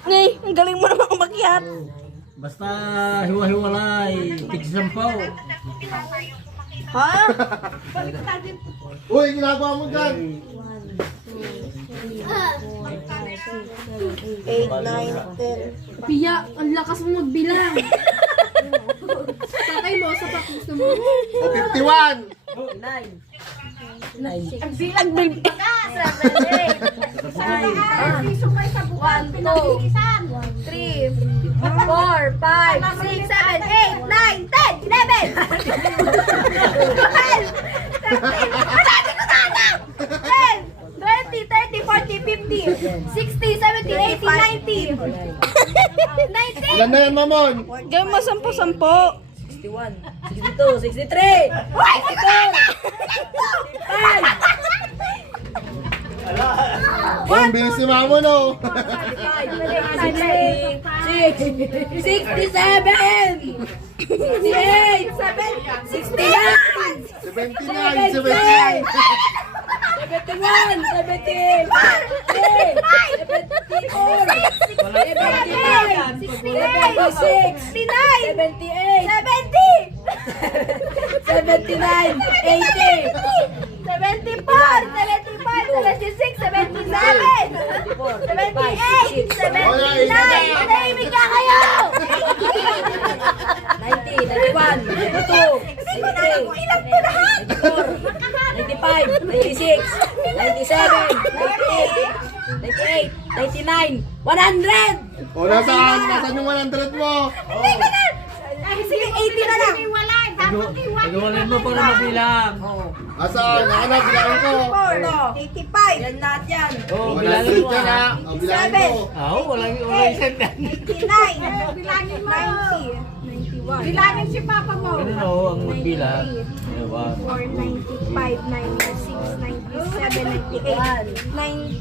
Ngay, ang galing mo naman umakyat. Basta hiwa-hiwalay, tig-sampaw. Ha? Uy, ginagawa mo dyan. 8, 9, 10. Pia, ang lakas mo magbilang. Patay mo sa pakusto mo. O, 51. Ang bilang bil... 90. Ilan na yan, Mamon? Gawin mo 10-10. 61, 62, 63, 62, Oh, ang bilis si Mamon, oh. 67, 68, 69, 79, 79. 71, 73, 99, 100! O, nasaan? Nasaan yung 100 mo? Sige, 80 na lang. Pag-iwalay mo para mabilang. Asaan? Nakanap, bilangin ko. 85. Yan lahat yan. Oo, 100 bilangin mo. yan, ha? O, bilangin ko. Walang isang yan. 89. Bilangin mo. 90. 91. Bilangin si Papa mo. Ganun o, ang magbilang. 4, 95, 96, 97, 98, 9.